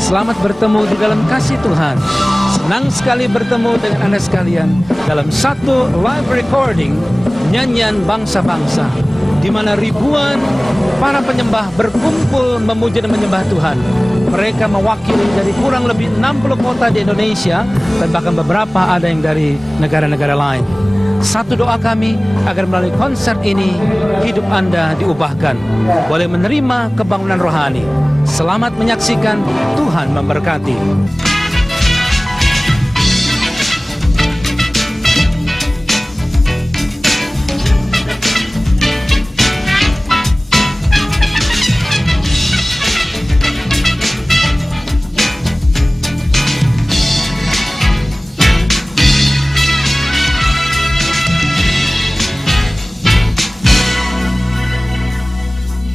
Selamat bertemu di dalam kasih Tuhan. Senang sekali bertemu dengan Anda sekalian dalam satu live recording nyanyian bangsa-bangsa, di mana ribuan para penyembah berkumpul memuji dan menyembah Tuhan. Mereka mewakili dari kurang lebih 60 kota di Indonesia, dan bahkan beberapa ada yang dari negara-negara lain. Satu doa kami agar melalui konser ini hidup Anda diubahkan, boleh menerima kebangunan rohani. Selamat menyaksikan, Tuhan memberkati.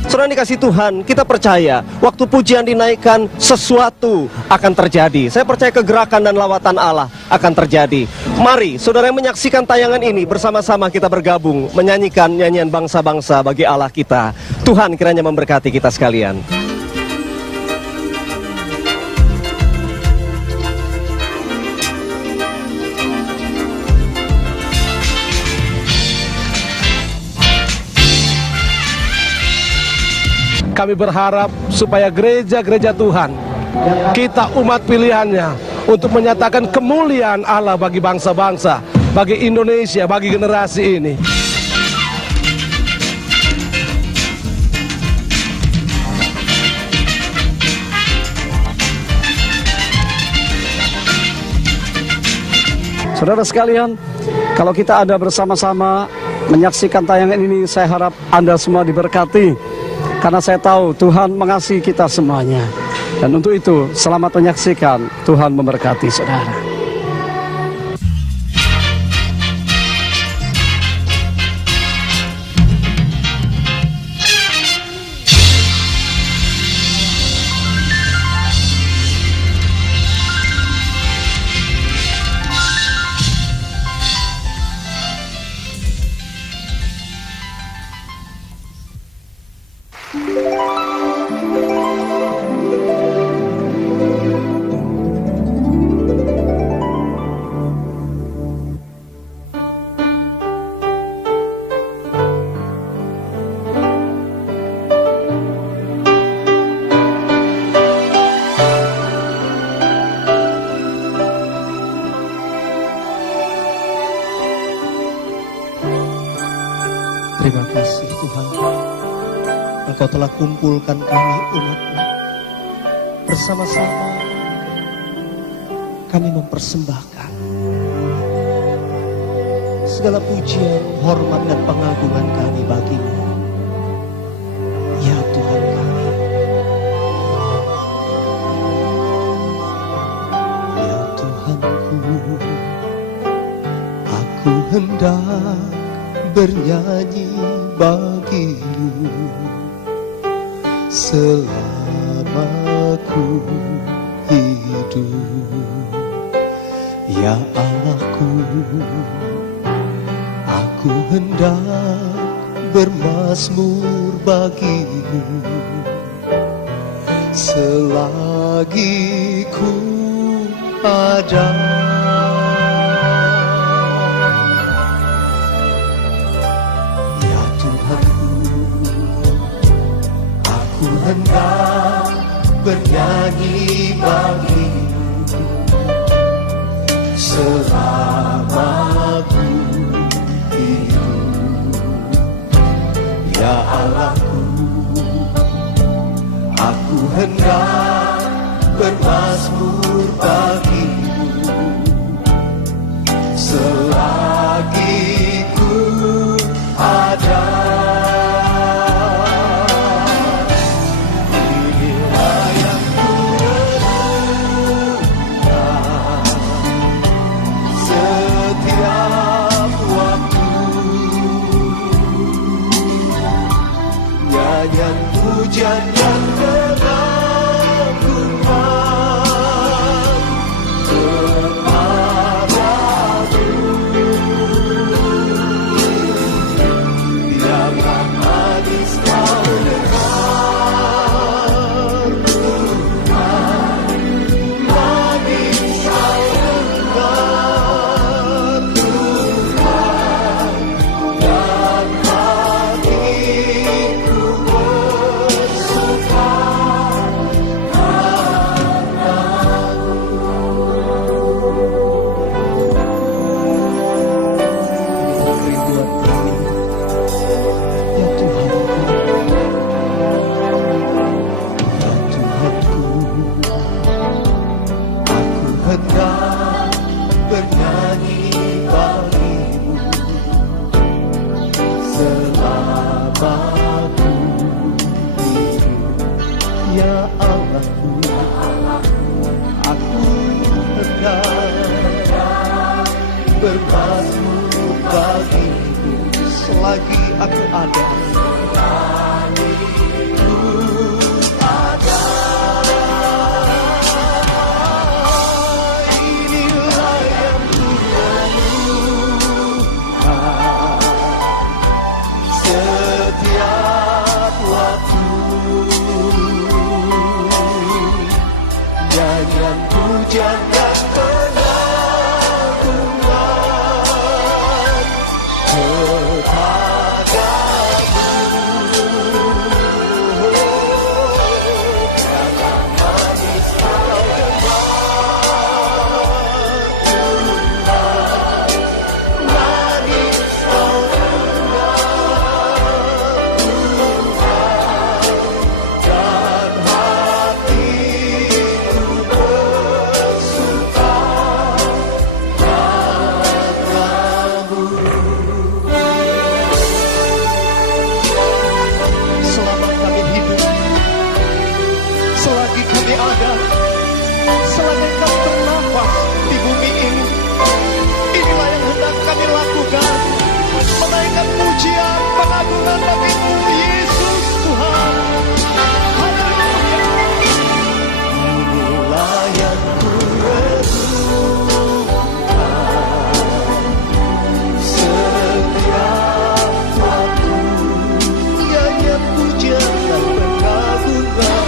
Saudara dikasih Tuhan, kita percaya waktu pujian dinaikkan sesuatu akan terjadi. Saya percaya kegerakan dan lawatan Allah akan terjadi. Mari saudara yang menyaksikan tayangan ini, bersama-sama kita bergabung menyanyikan nyanyian bangsa-bangsa bagi Allah kita. Tuhan kiranya memberkati kita sekalian. Kami berharap supaya gereja-gereja Tuhan, kita umat pilihannya, untuk menyatakan kemuliaan Allah bagi bangsa-bangsa, bagi Indonesia, bagi generasi ini. Saudara sekalian, kalau kita ada bersama-sama menyaksikan tayangan ini, saya harap Anda semua diberkati. Karena saya tahu Tuhan mengasihi kita semuanya. Dan untuk itu, selamat menyaksikan. Tuhan memberkati saudara. Terima kasih Tuhan, Engkau telah kumpulkan kami umat-Mu. Bersama-sama kami mempersembahkan segala pujian, hormat dan pengagungan kami bagi-Mu. Ya Tuhan kami, ya Tuhanku, aku hendak bernyanyi bagi-Mu selama ku hidup. Ya Allahku, aku hendak bermazmur bagi-Mu selagi ku ada. Hendak bernyanyi bagi-Mu selama ku hidup. Ya Allahku, aku hendak bermazmur bagi-Mu selagi ku ada. Hujan yang mengagunkan kepadamu. Ya Allahku, aku hendak berbakti bagimu selagi aku ada. Inilah yang kubutuhkan setiap waktu. Nyanyian pujian dan pengagungan kepadamu. Kata manis atau dengar Tuhan, manis atau dengar Tuhan, dan hatiku bersuka padamu. Selama kami hidup, selagi kami ada, selagi kami bernafas di bumi ini, inilah yang hendak kami lakukan, menaikkan pujian pengagungan bagimu Yesus Tuhan. Haleluya. Inilah yang kubutuhkan setiap waktu. Nyanyian pujian dan pengagungan.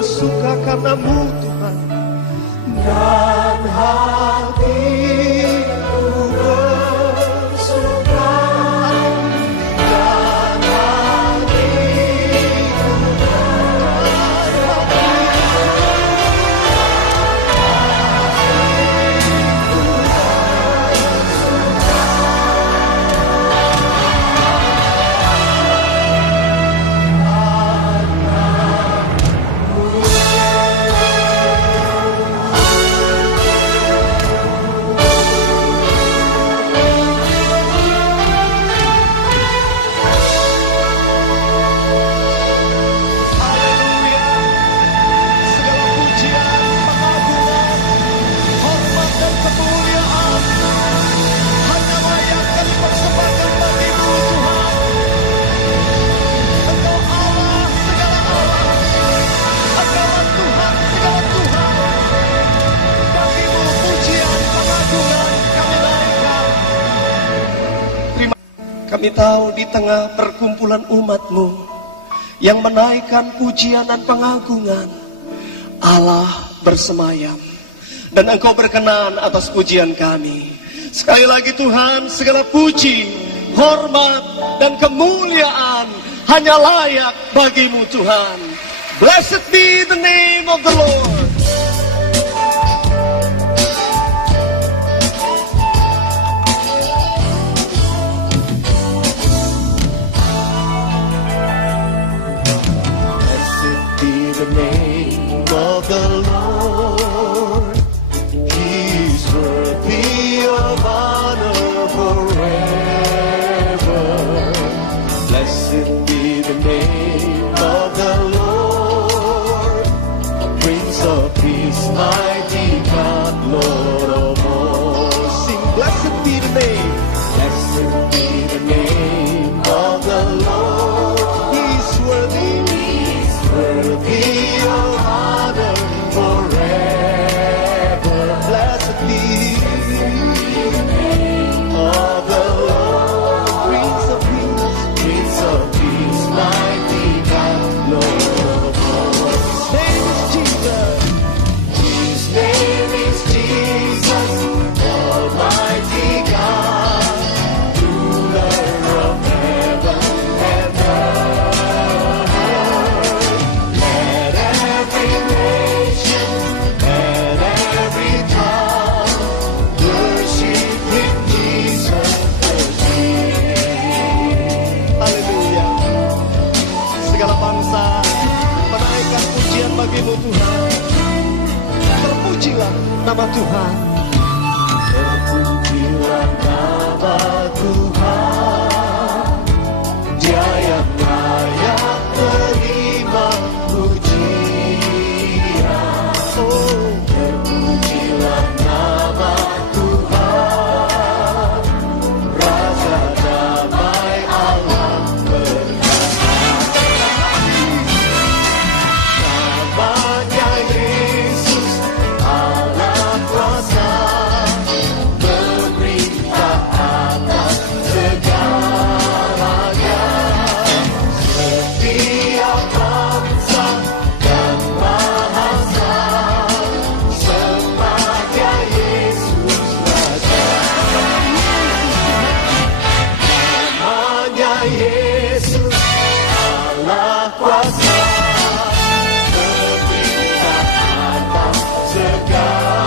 Bersuka karenamu Tuhan, dan hatiku bersuka, dan hatiku Kami tahu di tengah perkumpulan umat-Mu yang menaikkan pujian dan pengagungan, Allah bersemayam. Dan Engkau berkenan atas pujian kami. Sekali lagi Tuhan, segala puji, hormat, dan kemuliaan hanya layak bagimu Tuhan. Blessed be the name of the Lord. Blessed be the name of the Lord. He's worthy of honor forever. Blessed be the name of the Lord. Prince of Peace, mighty God, Lord of all. Sing, blessed be the name. Blessed be the name of the Lord. He's worthy. He's worthy of honor forever. Blessed be the name of the Lord. Prince of Peace, mighty God, Lord of all. His name is Jesus, Almighty God, ruler of heaven and earth. Let every nation and every tongue worship Him, Jesus the King. Haleluya. Segala bangsa menaikkan pujian bagimu Tuhan. Terpujilah nama Tuhan. Terpujilah nama Tuhan, Dia yang layak terima pujian. Oh, terpujilah nama Tuhan, Raja damai Allah perkasa. Namanya Yesus, Allah kuasa, memerintah atas segalanya. Setiap bangsa dan bahasa sembahnya Yesus Raja. Namanya Yesus, Allah kuasa, memerintah atas segalanya.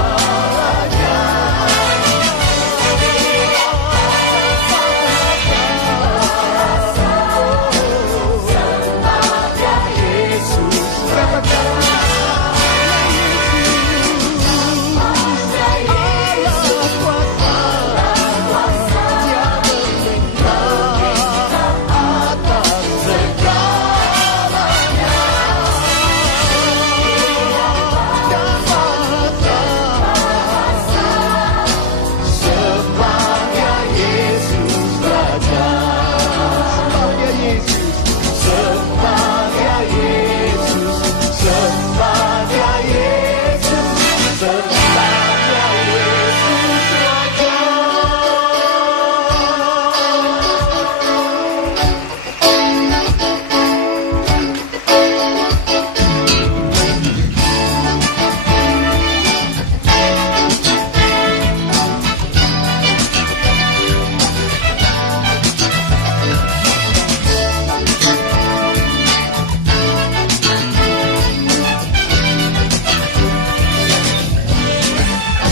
Sembahnya Yesus Raja. Allah kuasa, Dia memerintah atas segalanya. Dan bahasa sembahnya Yesus Raja. Sembahnya Yesus, sembahnya Yesus, sembahnya Yesus, sembahnya Yesus Raja.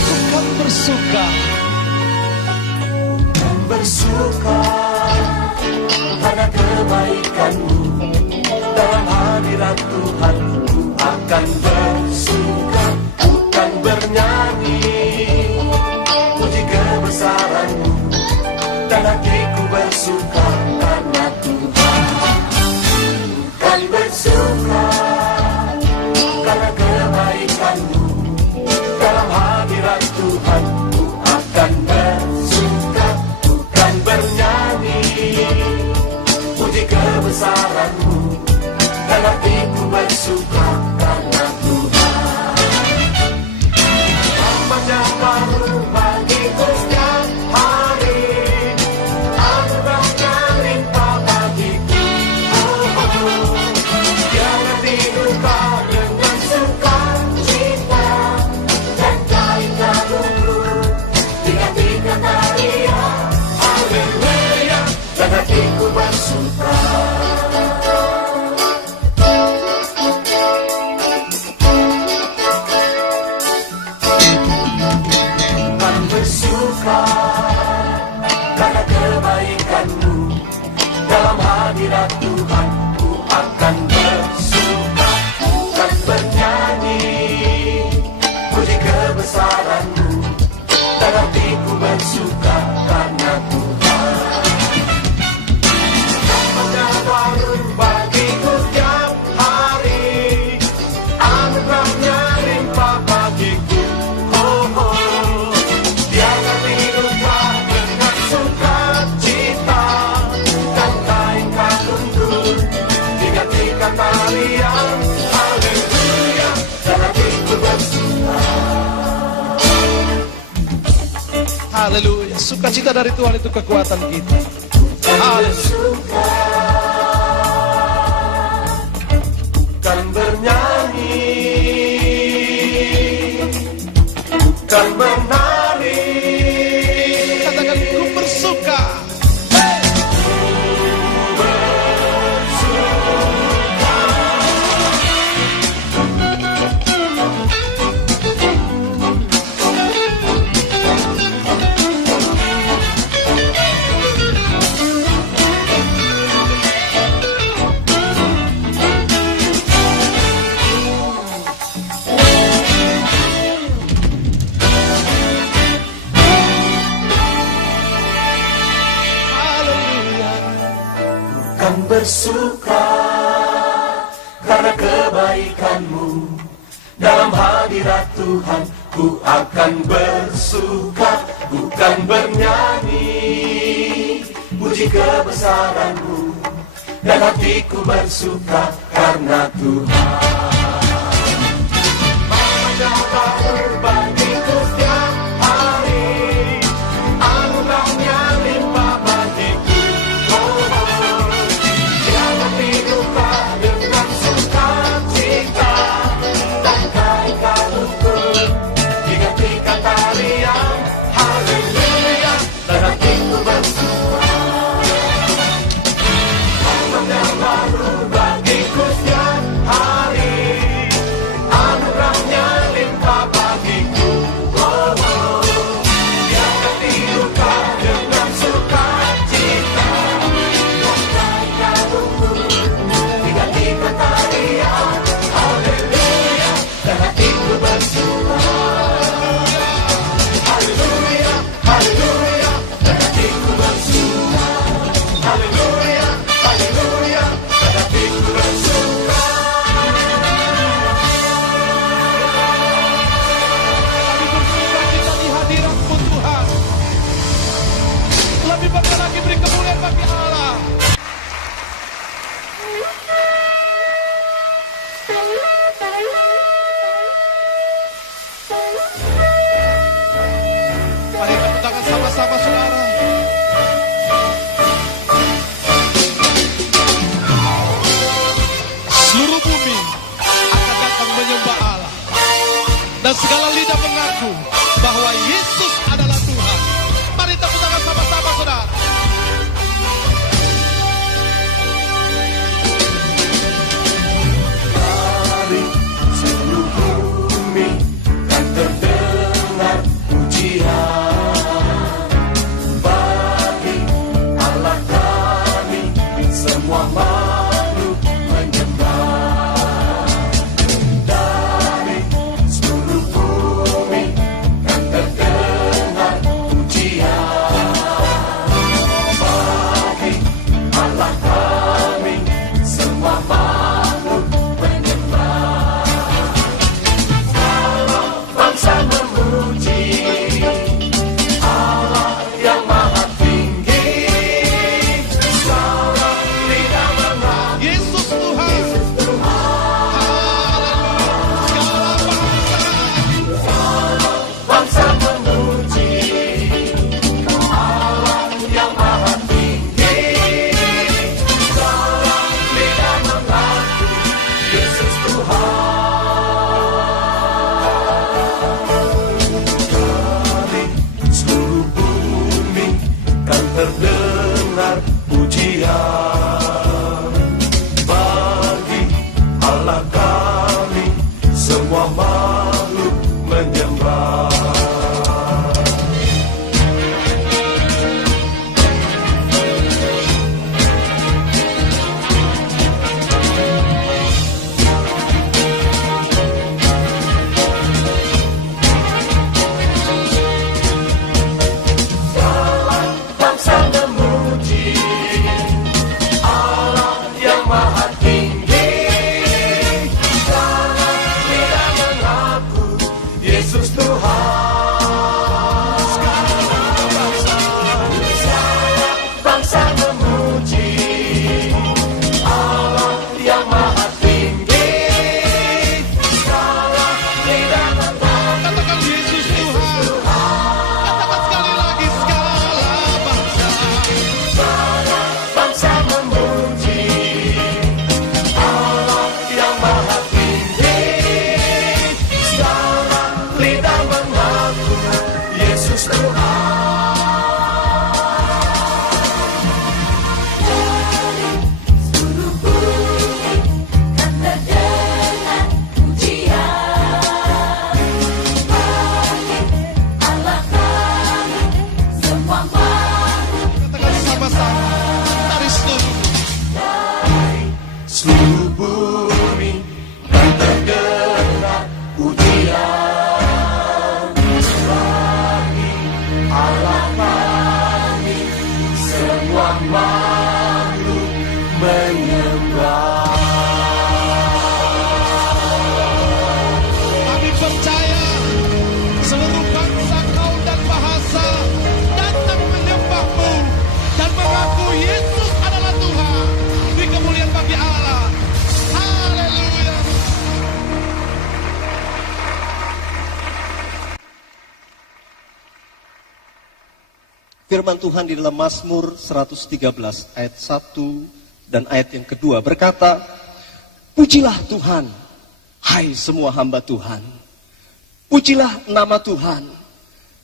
Tuhan bersuka. Bersuka karena kebaikan-Mu, dalam hadirat Tuhan ku akan bersuka, bukan bernyanyi puji kebesaran-Mu, dan hatiku bersuka karena Tuhan. Bukan bersuka karena kebaikan-Mu, dalam hadirat Tuhan ku akan bersuka, bukan bernyanyi puji kebesaran-Mu, dan hatiku bersuka karena Tuhan. Haleluya. Sukacita dari Tuhan itu kekuatan kita. Haleluya. Bukan bernyanyi, bukan menari. Katakan ku bersuka. Akan bersuka karena kebaikanmu dalam hadirat Tuhan. Ku akan bersuka, bukan bernyanyi, puji kebesaranmu, dan hatiku bersuka karena Tuhan. Menjawab bagiku setiap hari, anugerahnya limpah bagiku. Dengan sukacita dan kain-kainku digantikan tarian haleluya, dan hatiku bersuka. Aman yang baru bagiku setiap hari, anugerahnya limpah bagiku. Oh, oh. Dia akan tidurkan dengan sukacita dan kain-kainku digantikan tarian haleluya, dan hatiku bersuka. Haleluya, haleluya, dan hatiku bersuka. Haleluya, haleluya, dan hatiku bersuka. Kami bersuka cita di hadirat-Mu Tuhan. Lebih banyak lagi beri kemuliaan bagi Allah. Mari tepuk tangan sama-sama saudara. Seluruh bumi akan datang menyembah Allah, dan segala lidah mengaku bahwa Yesus adalah Tuhan. Mari tepuk tangan sama-sama saudara. Mari seluruh bumi kan terdengar pujian bagi Allah kami, semua makhluk menyembah. Dari seluruh bumi kan terdengar pujian bagi Allah kami, semua makhluk menyembah. Bangsa memuji Allah yang maha tinggi, segala lidah mengaku Yesus Tuhan. bangsa memuji Allah yang maha tinggi, segala lidah mengaku Yesus Tuhan. Dari seluruh bumi kan terdengar pujian bagi Allah kami, semua makhluk menyembah. Bangsa memuji Allah yang maha tinggi, segala lidah mengaku Yesus Tuhan. Segala bangsa memuji Allah yang maha tinggi, segala lidah mengaku Katakan Yesus Tuhan. Katakan sekali lagi. Seluruh bumi dan terdengar pujian bagi Allah kami, semua makhluk menyembah. Kami percaya seluruh bangsa, kaum dan bahasa datang menyembah-Mu dan mengaku Yesus adalah Tuhan. Beri kemuliaan bagi Allah. Haleluya. Firman Tuhan di dalam Mazmur 113 ayat 1 dan ayat yang kedua berkata, pujilah Tuhan, hai semua hamba Tuhan. Pujilah nama Tuhan.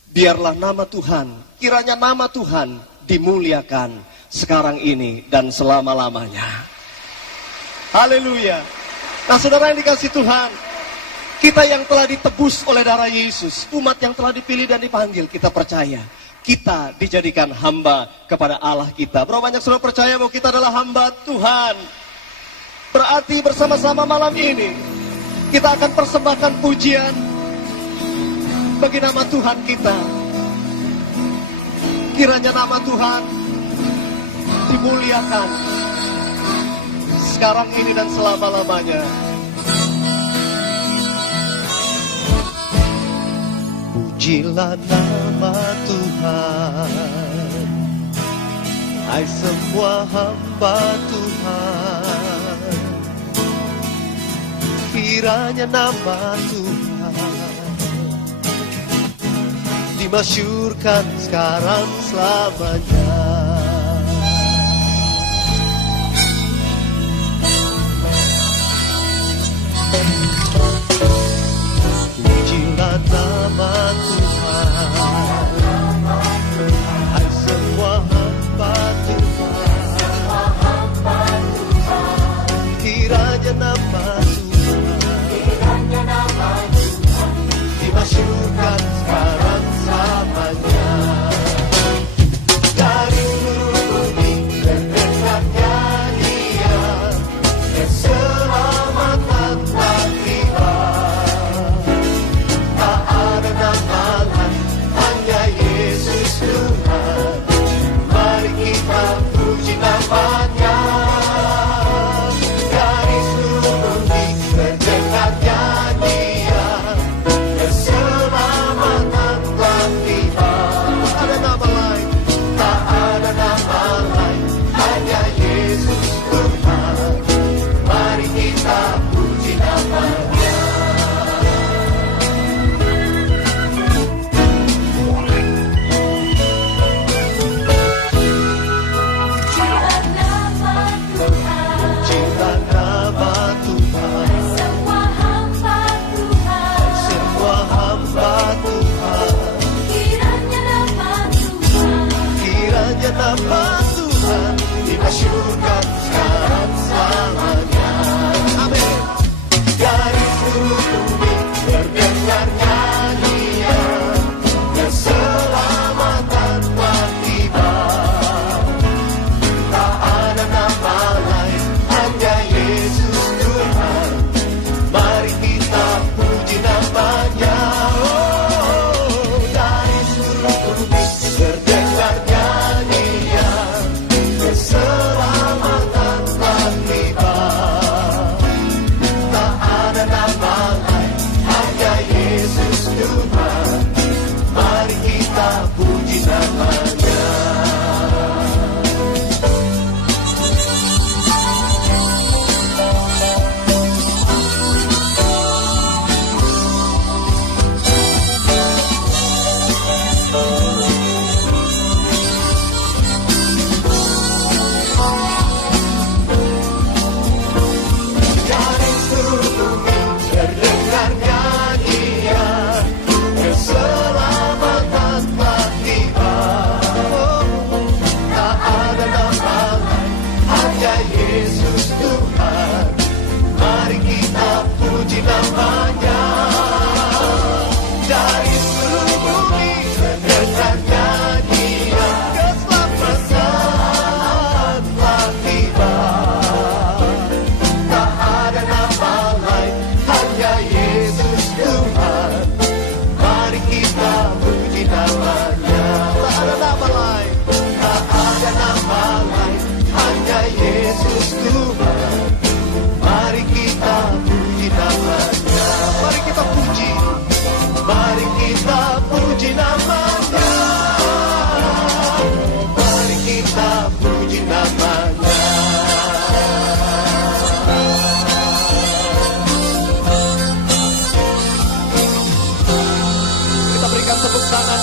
Biarlah nama Tuhan, kiranya nama Tuhan dimuliakan sekarang ini dan selama-lamanya. Haleluya. Nah, saudara yang dikasih Tuhan, kita yang telah ditebus oleh darah Yesus, umat yang telah dipilih dan dipanggil, kita percaya kita dijadikan hamba kepada Allah kita. Berapa banyak saudara percaya bahwa kita adalah hamba Tuhan? Berarti bersama-sama malam ini kita akan persembahkan pujian bagi nama Tuhan kita. Kiranya nama Tuhan dimuliakan sekarang ini dan selama-lamanya. Pujilah nama Tuhan, hai semua hamba Tuhan. Kiranya nama Tuhan dimasyurkan sekarang selamanya. Pujilah nama Tuhan, hai semua hamba Tuhan. Kiranya nama Tuhan dimasyurkan sekarang selamanya. Dari seluruh bumi terdengar nyanyian keselamatan tak tiba. Tak ada nama lain hanya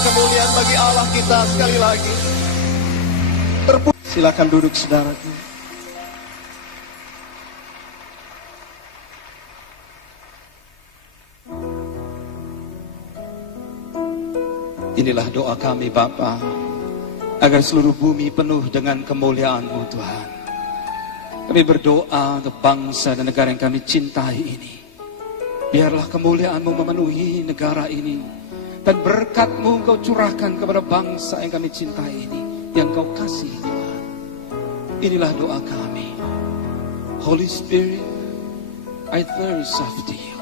kemuliaan bagi Allah kita sekali lagi. Silakan duduk saudaraku. Inilah doa kami Bapa, agar seluruh bumi penuh dengan kemuliaan-Mu Tuhan. Kami berdoa untuk bangsa dan negara yang kami cintai ini. Biarlah kemuliaan-Mu memenuhi negara ini, dan berkat-Mu Engkau curahkan kepada bangsa yang kami cintai ini, yang Kau kasihi Tuhan. Inilah doa kami. Holy Spirit, I thirst after You.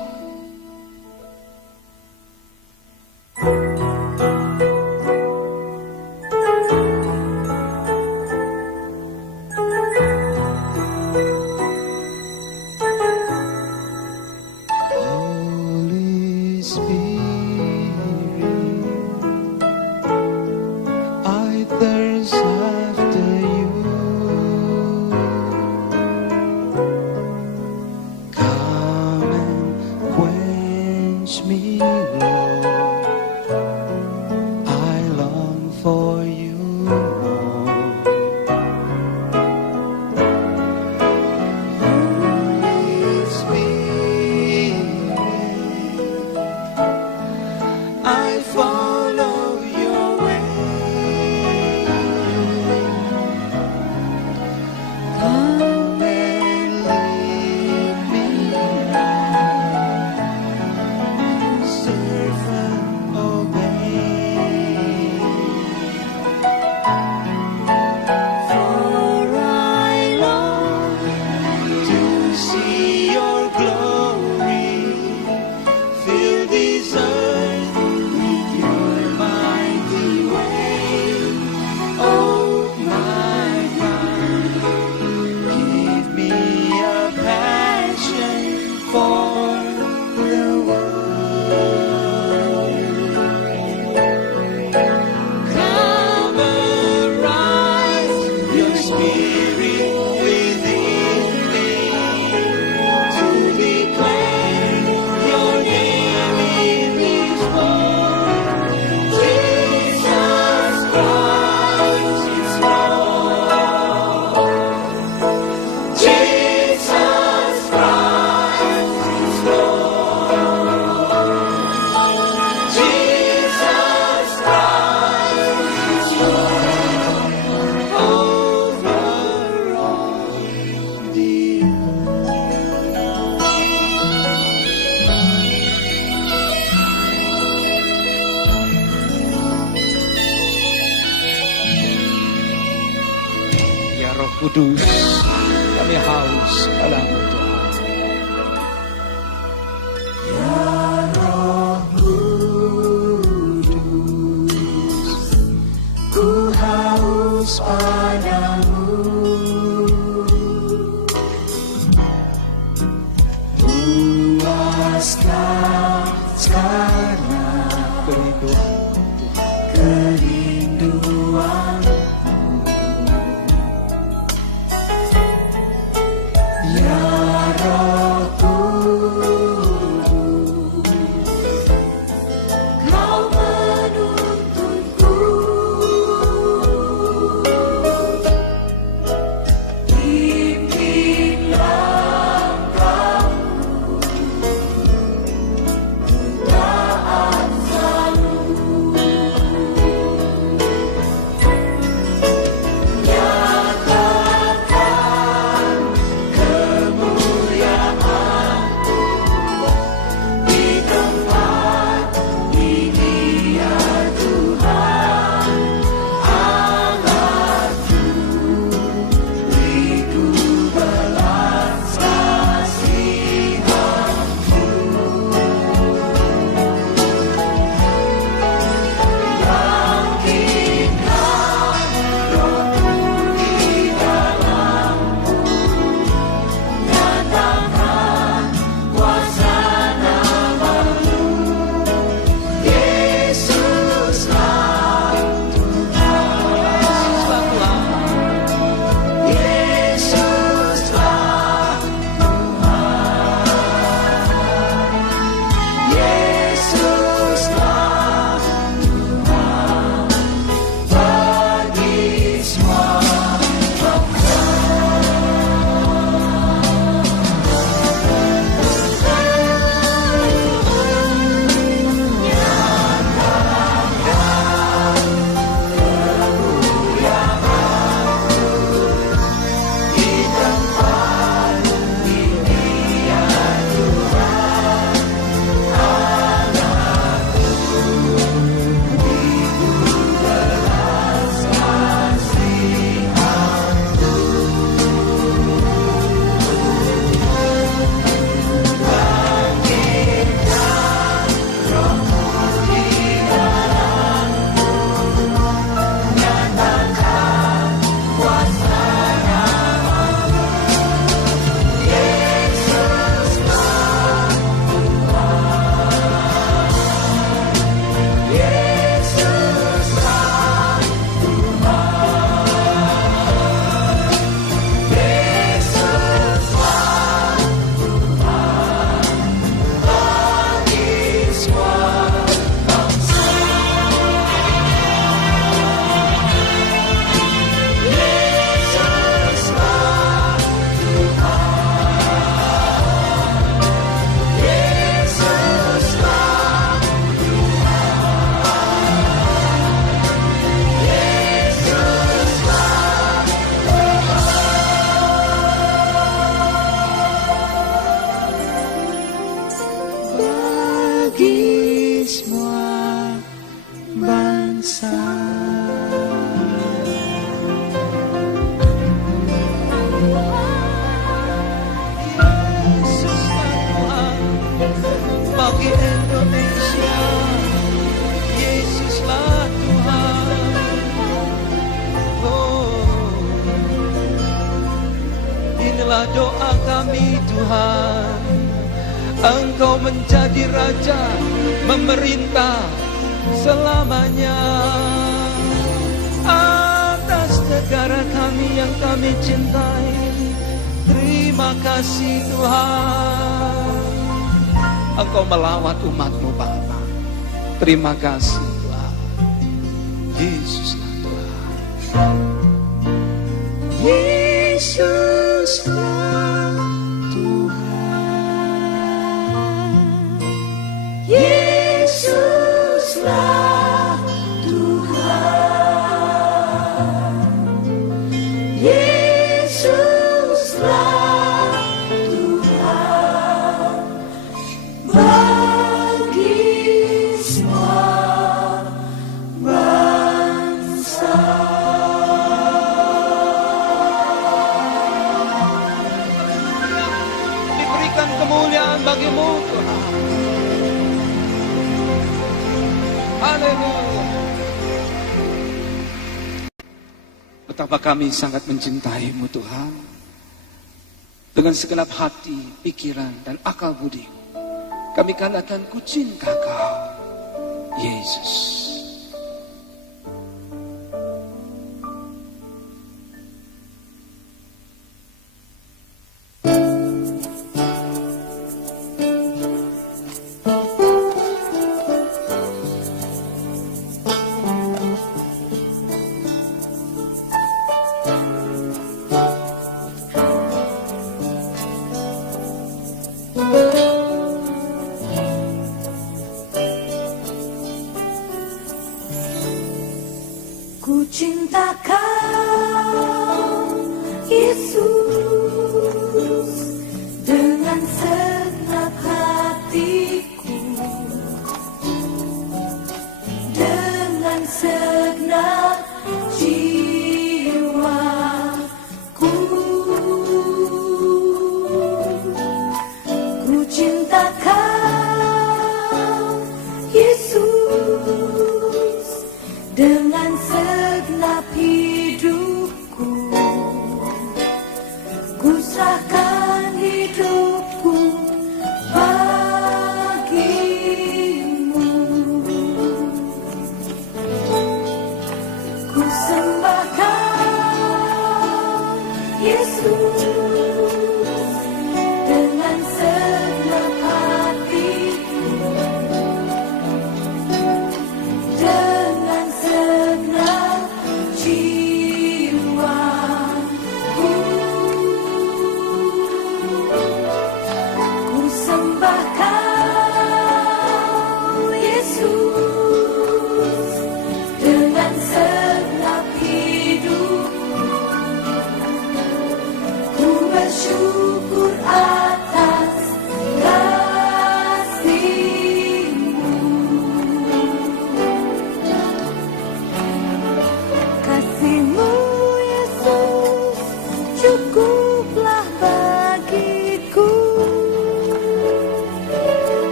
Holy Spirit, I thirst after You. Come and quench me, Lord. I long for You more. Holy Spirit, I follow Your way. Come and lead me, servant obey. For I long to see Your glory, fill this earth with Your mighty way. Oh my God, give me a passion for the world. Come arise, Your Spirit within me, to declare Your name in this world. Jesus Christ is Lord. Jesus Christ is Lord. Jesus Christ is Lord over all the Ya Roh Kudus, kami haus padamu Tuhan. Ku haus padamu, puaskan sekarang kerinduanmu yang kami Tuhan. Engkau menjadi Raja, memerintah selamanya atas negara kami yang kami cintai. Terima kasih Tuhan. Engkau melawat umat-Mu Bapa. Terima kasih Tuhan. Yesuslah Tuhan. Yesuslah Tuhan. Yesuslah Tuhan. Yesuslah Tuhan. Bagi semua bangsa. Diberikan kemuliaan bagimu Tuhan. Haleluya. Betapa kami sangat mencintai-Mu Tuhan. Dengan segenap hati, pikiran, dan akal budi, kami katakan ku cinta Kau, Yesus. Ku cinta Kau, Yesus, dengan segenap hatiku, dengan segenap jiwaku. Ku cinta Kau, Yesus, dengan segenap hidup.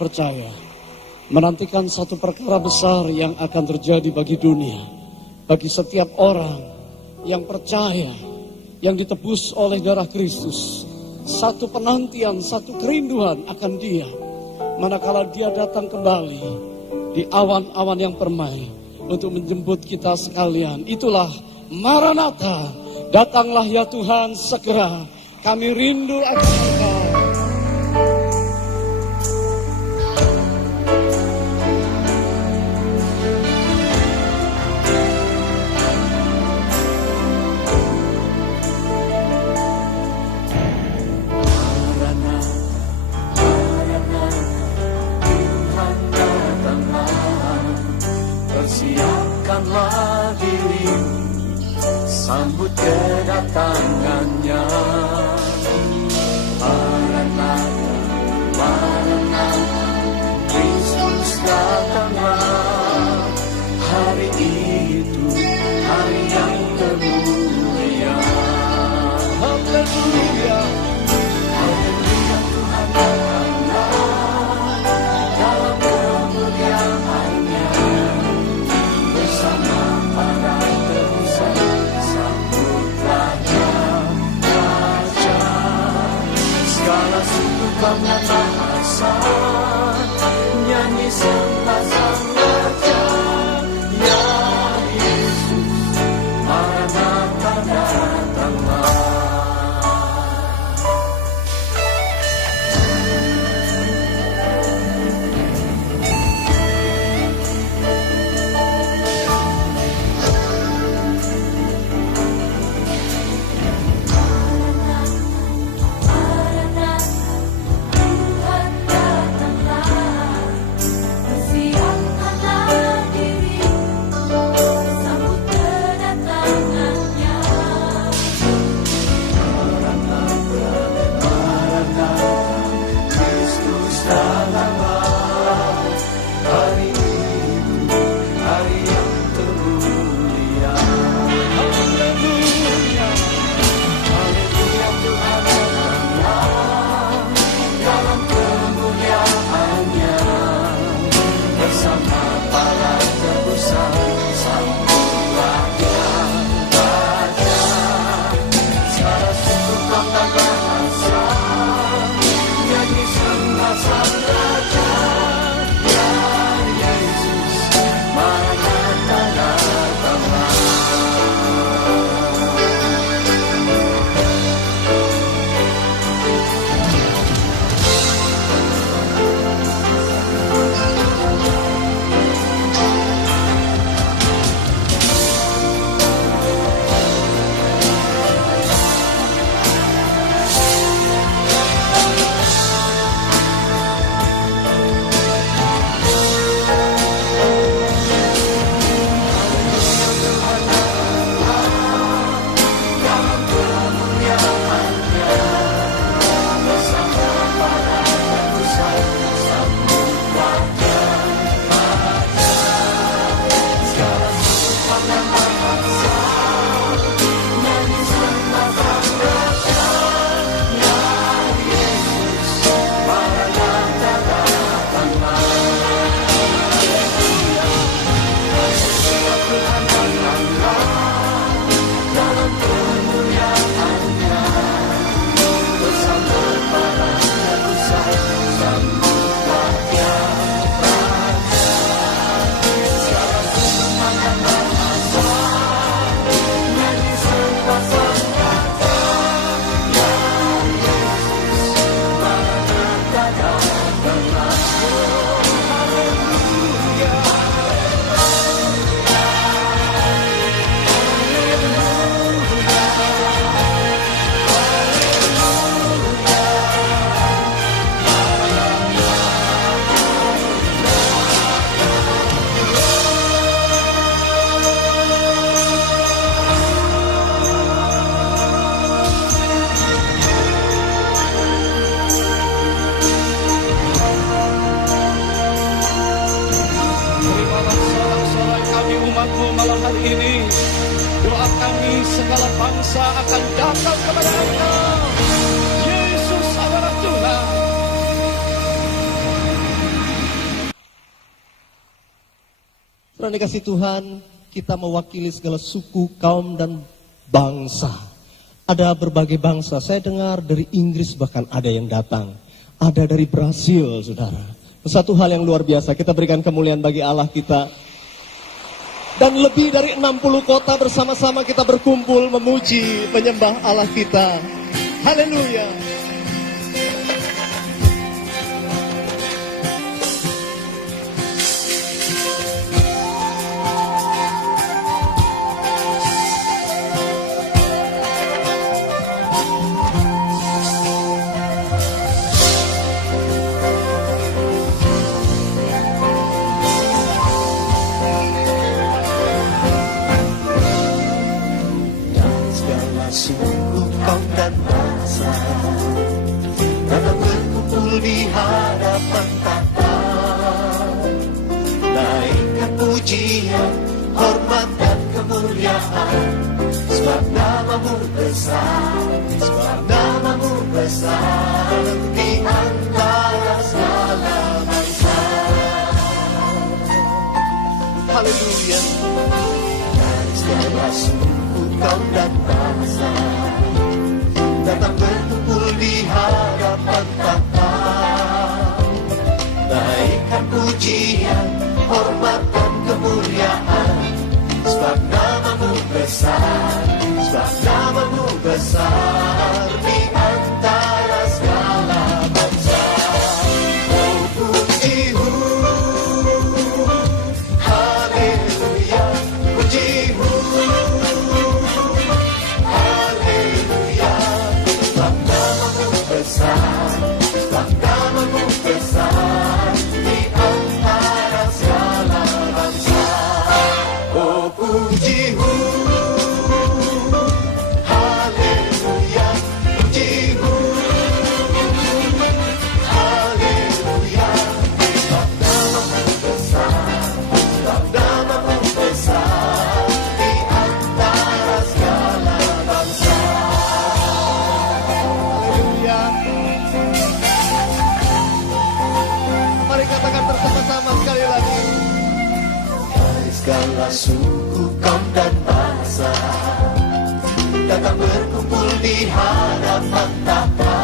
percaya menantikan satu perkara besar yang akan terjadi bagi dunia, bagi setiap orang yang percaya, yang ditebus oleh darah Kristus. Satu penantian, satu kerinduan akan Dia, manakala Dia datang kembali di awan-awan yang permai untuk menjemput kita sekalian. Itulah Maranatha, datanglah ya Tuhan segera, kami rindu akan Engkau. Persiapkanlah dirimu, sambut kedatangannya. Maranatha, Maranatha, Kristus datanglah. Hari itu, hari yang termulia. Haleluya, haleluya, Tuhan datanglah dalam kemuliaan-Nya. Bersama para tebusan, sambutlah Dia Raja. Segala suku bangsa bahasa, nyanyi sembah Sang Raja. Ya Yesus, Maranatha, datanglah. ini doa kami segala bangsa akan datang kepada Engkau. Yesus adalah Tuhan. Saudara dikasih Tuhan, kita mewakili segala suku, kaum, dan bangsa. Ada berbagai bangsa, saya dengar dari Inggris bahkan ada yang datang. Ada dari Brasil, saudara. Satu hal yang luar biasa, kita berikan kemuliaan bagi Allah kita. Dan lebih dari 60 kota bersama-sama kita berkumpul memuji, menyembah Allah kita. Haleluya. Suku, kaum dan bangsa datang berkumpul di hadapan tahta, naikkan pujian, hormat dan kemuliaan, sebab namamu besar, sebab namamu besar di antara segala bangsa. Haleluya. Dari segala suku, kaum dan bangsa datang berkumpul di hadapan tahta, naikkan pujian, hormat dan kemuliaan, sebab namamu besar, sebab namamu besar di antara segala bangsa. Oh puji-Hu, haleluya, puji-Hu, sebab namamu besar di antara segala bangsa. Oh puji-Hu, haleluya, puji-Hu, haleluya, sebab namamu besar, sebab namamu besar di antara segala bangsa. Mari katakan bersama-sama sekali lagi. Dari segala suku, kaum dan bangsa datang berkumpul di hadapan tahta,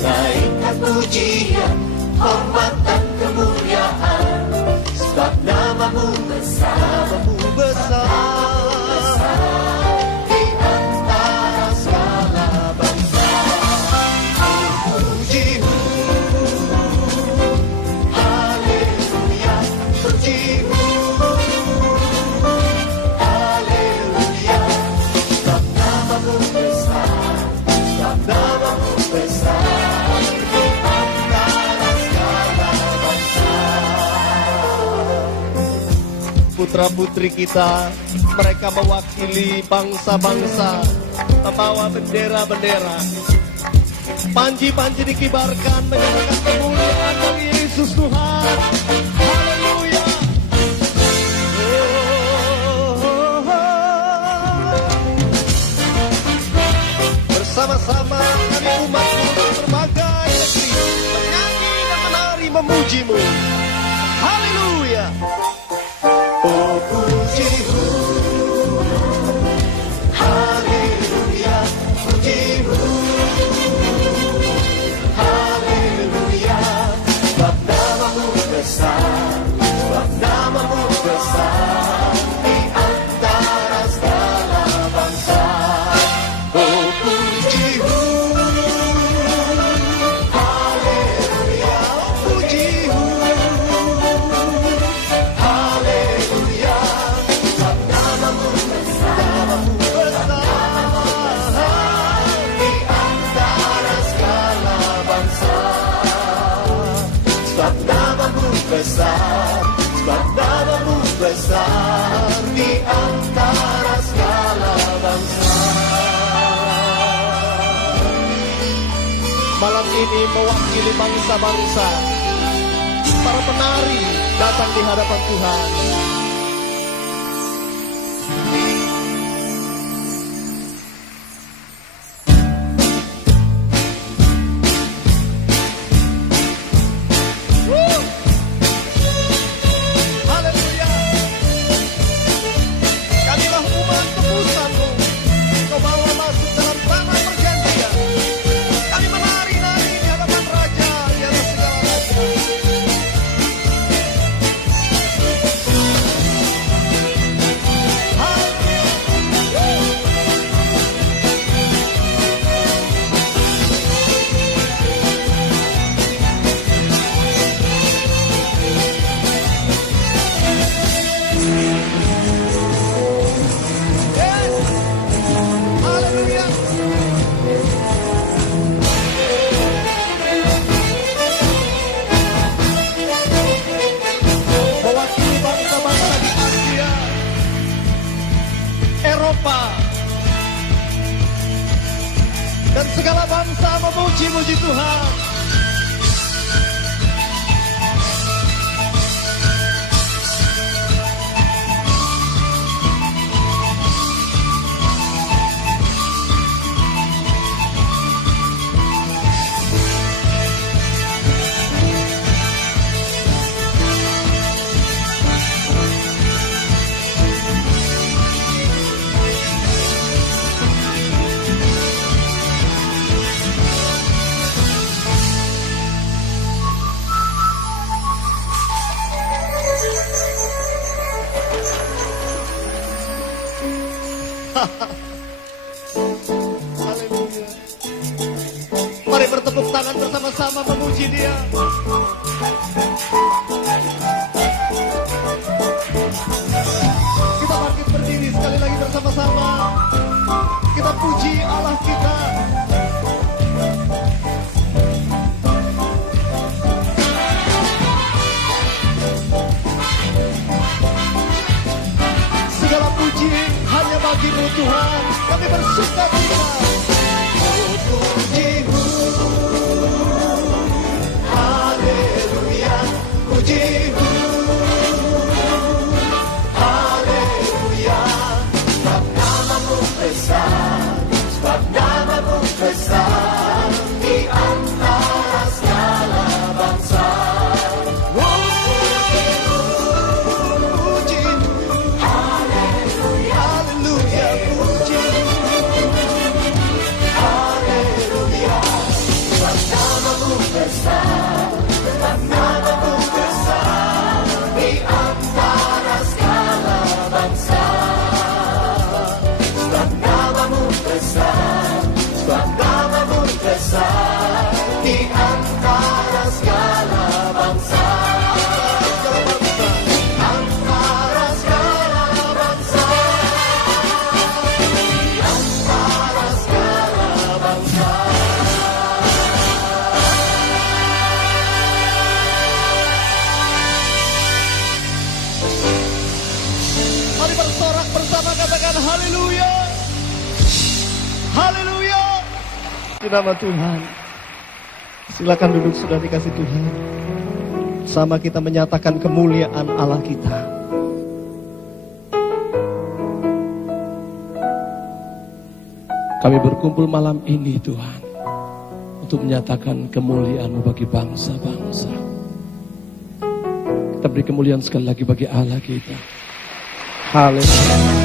naikkan pujian, hormat dan kemuliaan, sebab namamu besar, namamu besar di antara segala bangsa. Puji-Hu, haleluya, puji-Hu, haleluya, sebab namamu besar, sebab namamu besar di antara segala bangsa. Putra-putri kita, mereka mewakili bangsa-bangsa, membawa bendera-bendera. Panji-panji dikibarkan menyatakan kemuliaan bagi Yesus Tuhan. Haleluya. Bersama-sama kami umat-Mu dari berbagai negeri menyanyi dan menari memuji-Mu. Haleluya. Oh puji-Hu, haleluya, puji-Hu, haleluya, sebab namamu besar, sebab namamu besar di antara segala bangsa. Oh puji-Hu, haleluya, puji-Hu, haleluya, sebab namamu besar, di antara segala bangsa. Sebab namamu besar, sebab namamu besar di antara segala bangsa. Malam ini mewakili bangsa-bangsa, para penari datang di hadapan Tuhan. Bapa. Dan segala bangsa memuji-muji Tuhan. Haleluya. Mari bertepuk tangan bersama-sama memuji Dia. Kita bangkit berdiri sekali lagi bersama-sama. Kita puji Allah kita. Segala puji hanya bagi-Mu Tuhan. Kami bersuka cita. Oh, puji-Mu. Haleluya. Puji-Mu. Haleluya. Sebab nama-Mu besar. Sebab nama-Mu besar. Di antara segala bangsa. Di antara segala bangsa, antara segala bangsa, di antara segala bangsa. Mari bersorak bersama, katakan haleluya, haleluya. Di nama Tuhan. Silakan duduk, sudah dikasih Tuhan. Sama kita menyatakan kemuliaan Allah kita. Kami berkumpul malam ini Tuhan, untuk menyatakan kemuliaan-Mu bagi bangsa-bangsa. Kita beri kemuliaan sekali lagi bagi Allah kita. Haleluya.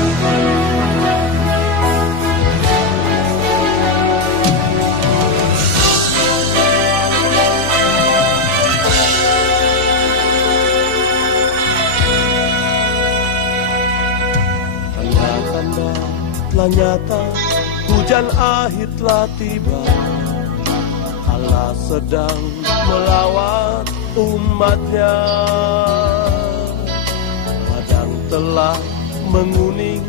Telah nyata, hujan akhir telah tiba. Allah sedang melawat umatnya. Padang telah menguning,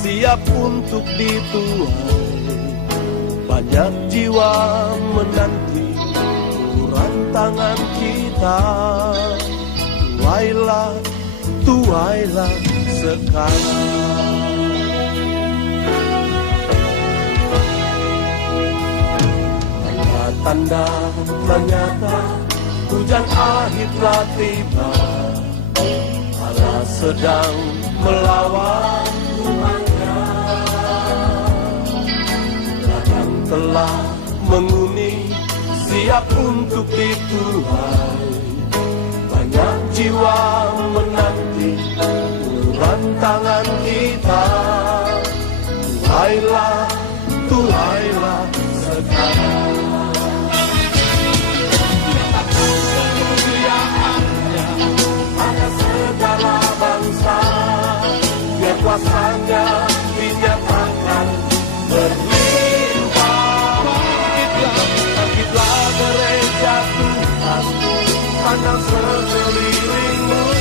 siap untuk dituai. Banyak jiwa menanti uluran tangan kita. Tuailah, tuailah sekarang. Tanda ternyata hujan akhir telah tiba. Allah sedang melawat umatnya. Ladang telah menguning, siap untuk dituai. Banyak jiwa menanti uluran tangan kita. Tuailah, tuailah sekarang. Biar kuasanya dinyatakan berlimpah. Bangkitlah gereja Tuhan, pandang sekelilingmu.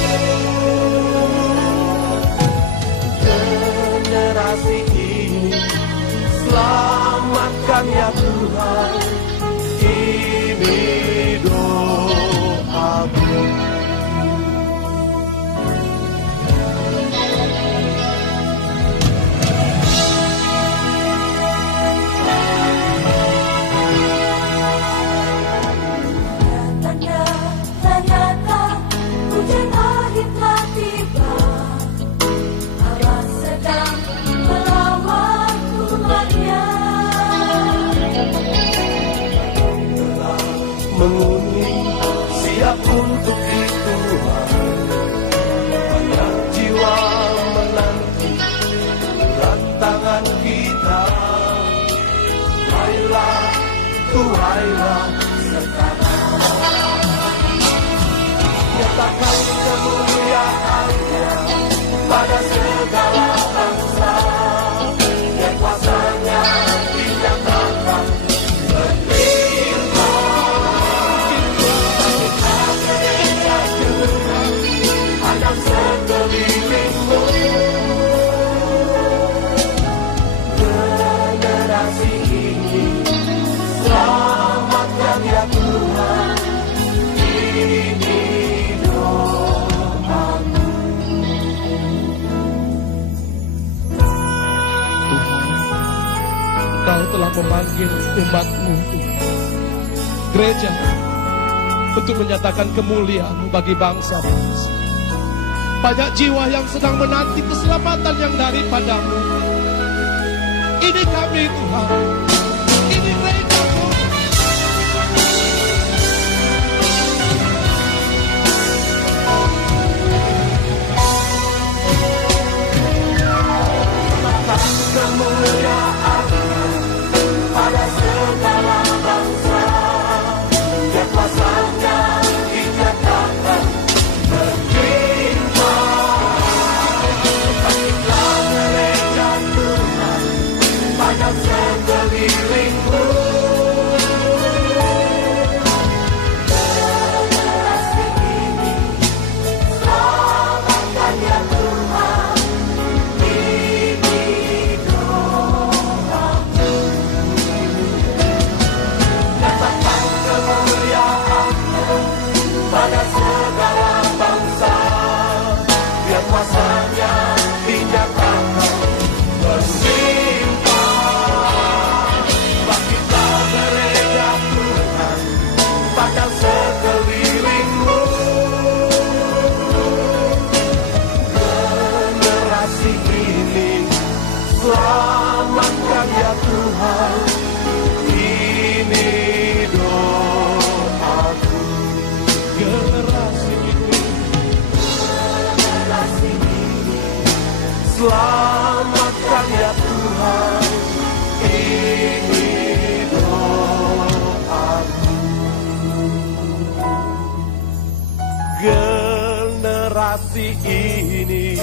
memanggil umat-Mu, gereja, untuk menyatakan kemuliaan-Mu bagi bangsa-bangsa. Banyak jiwa yang sedang menanti keselamatan yang daripada-Mu. Ini kami, Tuhan. Ini gereja-Mu. Kemuliaan pada segala bangsa, biar kuasanya dinyatakan berlimpah. Bangkitlah gereja Tuhan pada sekelilingmu. Generasi ini selamatkan ya Tuhan. Pada segala bangsa, biar kuasanya dinyatakan berlimpah. Bangkitlah gereja Tuhan pada sekelilingmu. Generasi ini selamatkan ya Tuhan. Ini doaku. Generasi ini selamatkan ya Tuhan. Ini doaku. Generasi ini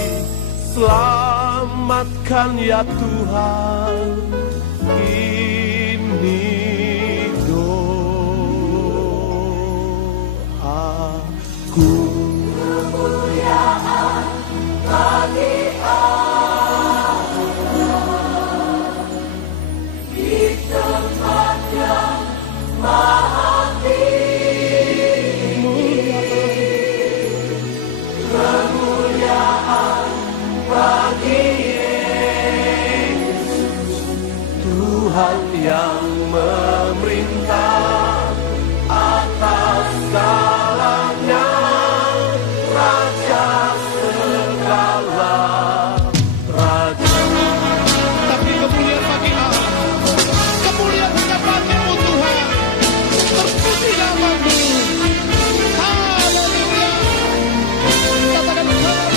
selamatkan ya Tuhan. Ini doaku. Kemuliaan bagi Allah di tempat yang maha tinggi. Kemuliaan bagi Yesus, Tuhan yang memerintah atas segalanya. Raja segala raja. Tapi kemuliaan bagi Allah, kemuliaan hanya bagi-Mu Tuhan. Terpuji nama-Mu. Haleluya. Katakan kemuliaan.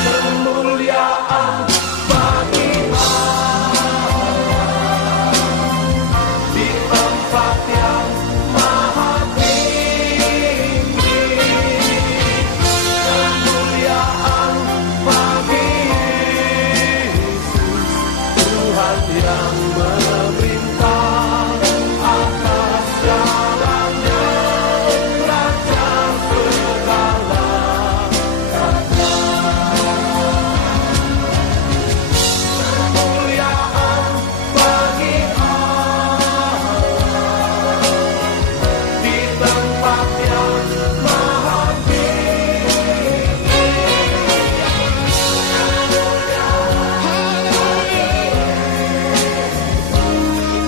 Kemuliaan bagi Allah di tempat yang maha tinggi. Kemuliaan bagi Yesus, Tuhan yang memerintah atas segalanya. Raja segala raja. Kemuliaan bagi Allah di tempat yang maha tinggi.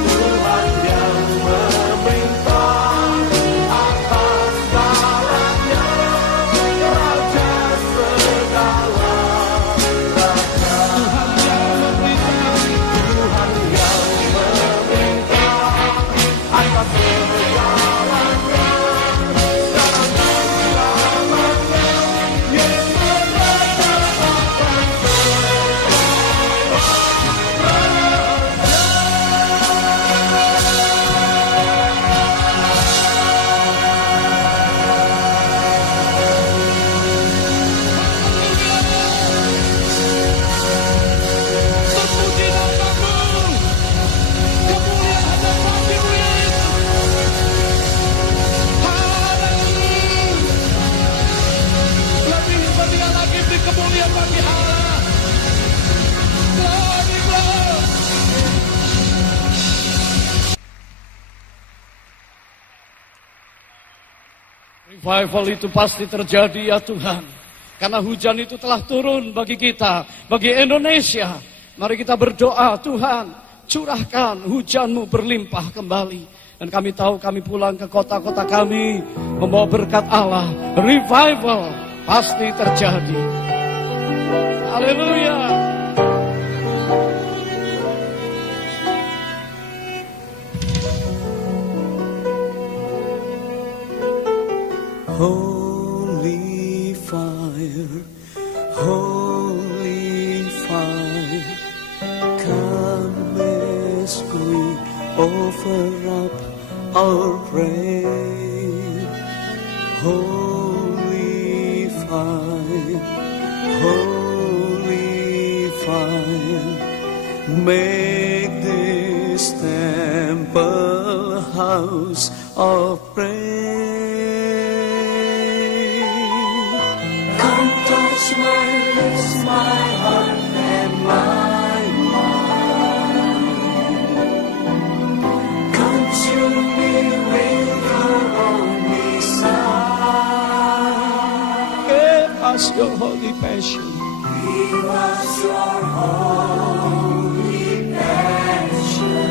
Tuhan yang memerintah atas segalanya. Raja segala raja. Tuhan yang memerintah atas segalanya. Sekarang dan selamanya. Yesus Raja akan Terpuji nama-Mu. Kemuliaan hanya bagi-Mu Yesus. Haleluya. Lebih setia lagi beri kemuliaan bagi Allah. Glory, glory. Revival itu pasti terjadi ya Tuhan. Karena hujan itu telah turun bagi kita, bagi Indonesia. Mari kita berdoa, Tuhan, curahkan hujan-Mu berlimpah kembali. Dan kami tahu kami pulang ke kota-kota kami membawa berkat Allah. Revival pasti terjadi. Haleluya. Holy fire, holy fire, come as we offer up our praise. Holy fire, make this temple house of praise. Come touch my lips, my heart, and my mind. Consume me with your only Son. Give us your holy passion. Give us your holy passion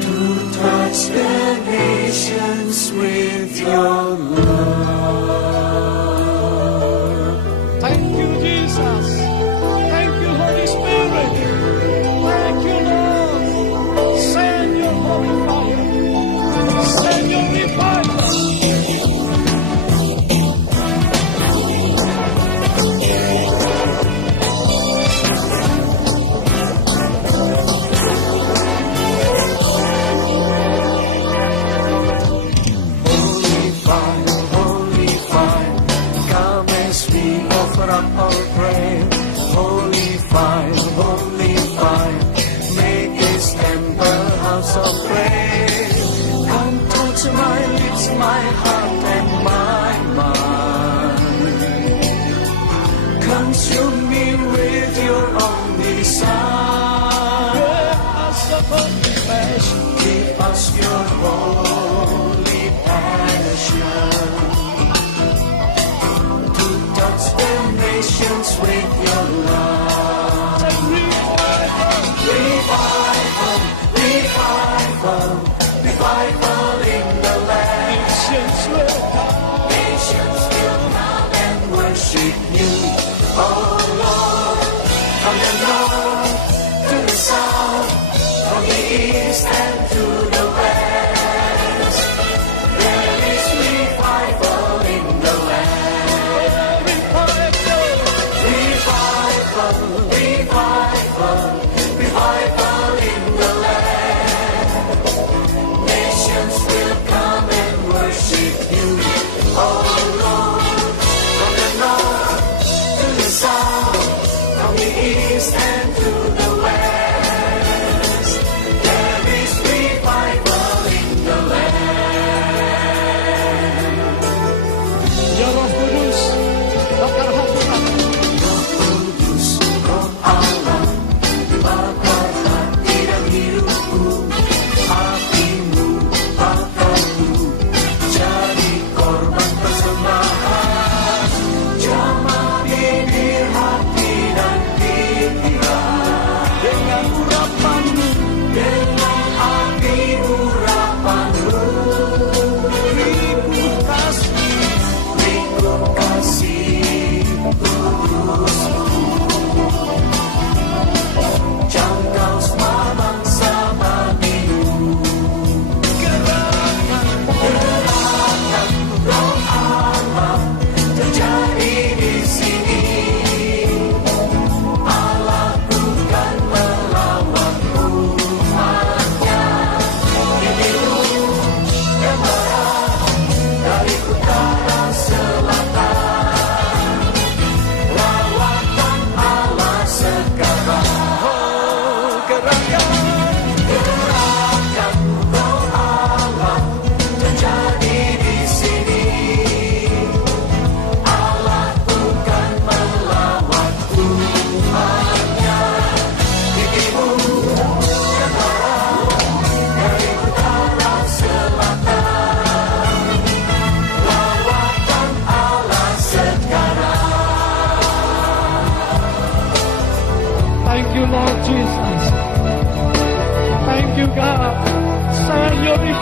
to touch the nations with your love. Thank you, Jesus. Thank you, Holy Spirit. Thank you, Lord. Send your holy fire. Send your revival. Holy fire, come as we offer up our prayer. Holy fire, make this temple house of prayer. Come touch my lips, my heart, and my mind. Consume me with your only Son. Give us your holy passion to touch the nations with your love. Revival in the land. Nations will come and worship you, oh Lord. From the north to the south, from the east and to the west, there is revival in the land. Revival in the land. Nations will come and worship you, oh Lord. From the north to the south, from the east and to the west, there is revival in the land. Ya Roh Kudus, bakar hati kami. Roh Kudus, Roh Allah, bakar hati dan hidupku. Hatimu bakarku, jadi korban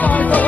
my God.